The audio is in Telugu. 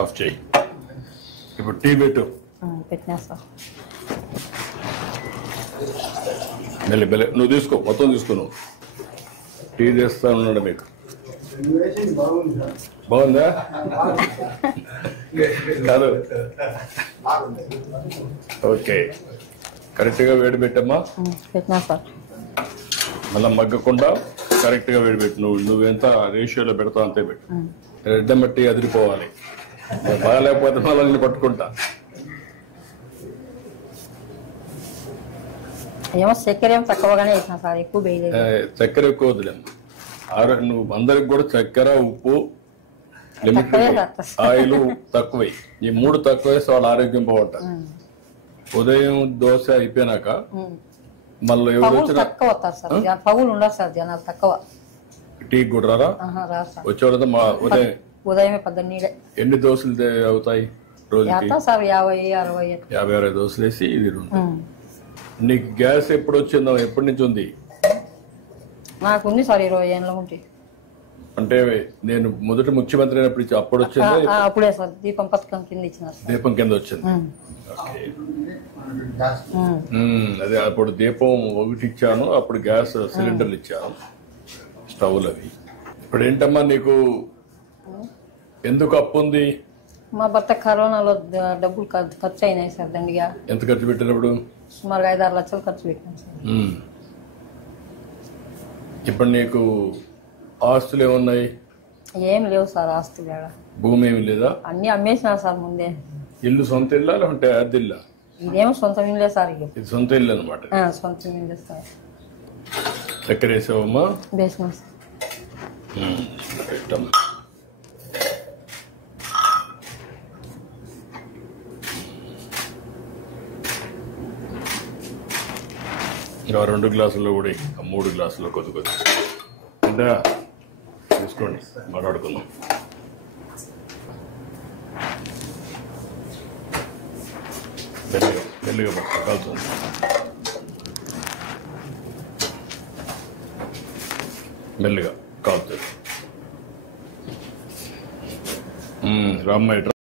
ఆఫ్ చేయి. ఇప్పుడు టీ పెట్టు. పెట్టినా సార్. మెల్లి మెల్లి నువ్వు తీసుకో, మొత్తం తీసుకో. నువ్వు టీ చేస్తా ఉన్నాడు మీకు. బాగుందా? కాదు, ఓకే. కరెక్ట్గా వేడి పెట్టమ్మా. పెట్టినా సార్. మళ్ళీ మగ్గకుండా కరెక్ట్గా వేడి పెట్టు. నువ్వెంత రేషియోలో పెడతావు అంతే పెట్టు. రెడ్డం బట్టి అదిరిపోవాలి. బాగాలేకపోతే మళ్ళీ నేను పట్టుకుంటా. ఏమో చక్కెర ఏమో తక్కువగానే వేసినా సార్, ఎక్కువ వేయలేదు. చక్కెర ఎక్కువ వద్దులేమ్మా. నువ్వు అందరికి కూడా చక్కెర, ఉప్పు, లిమిట్, ఆయిల్ తక్కువై. ఈ 3 తక్కువ వేస్తే వాళ్ళ ఆరోగ్యం బాగుంటుంది. ఉదయం దోశ అయిపోయినాక మళ్ళీ తక్కువ వస్తారు సార్, పగులు ఉండదు సార్, జనాలు తక్కువ. టీ కూడా రారా? వచ్చేవాళ్ళతో మా ఉదయమే 12 ఎన్ని దోశలు అవుతాయి రోజుకి? సార్ 50-60. 50-60 దోశలు వేసి ఇది. నీకు గ్యాస్ ఎప్పుడు వచ్చిందో, ఎప్పటి నుంచి ఉంది? నాకు ఉంది సార్ 20 ఏళ్ళ నుంచి. అంటే నేను మొదటి ముఖ్యమంత్రి అయినప్పుడు అప్పుడు వచ్చింది? అప్పుడే సార్, దీపం పథకం కింద ఇచ్చినారు. దీపం కింద వచ్చింది. అదే అప్పుడు దీపం 1 ఇచ్చాను, అప్పుడు గ్యాస్ సిలిండర్లు ఇచ్చాను, స్టవ్లు అవి. ఇప్పుడు ఏంటమ్మా నీకు ఎందుకు అప్పు ఉంది? మా భర్త కరోనాలో డబ్బులు ఖర్చు అయినాయి సార్ దండిగా. ఎంత ఖర్చు పెట్టినప్పుడు? సుమారుగా 5-6 లక్షలు ఖర్చు పెట్టాను సార్. ఇప్పుడు నీకు ఆస్తులు ఏమున్నాయి? ఏం లేవు సార్ ఆస్తులు. భూమి ఏమి లేదా? అన్ని అమ్మేసినా సార్ ముందే. ఇల్లు సొంత ఇల్లా లేకుంటే అద్దె ఇల్లా? ఇదేమో సొంత ఇల్లే సార్. ఇది సొంత ఇల్లు అనమాట. సొంత ఇల్లే సార్. చక్కెర వేసావమ్మా? వేసినా సార్. పెట్టమ్మా. ఇంకా 2 గ్లాసుల్లో కూడా 3 గ్లాసుల్లో కొద్ది అంటే తీసుకోండి, మాట్లాడుకుందాం. మెల్లిగా పట్టు, కాలుతుంది. మెల్లిగా కాలుతుంది. రామ్మ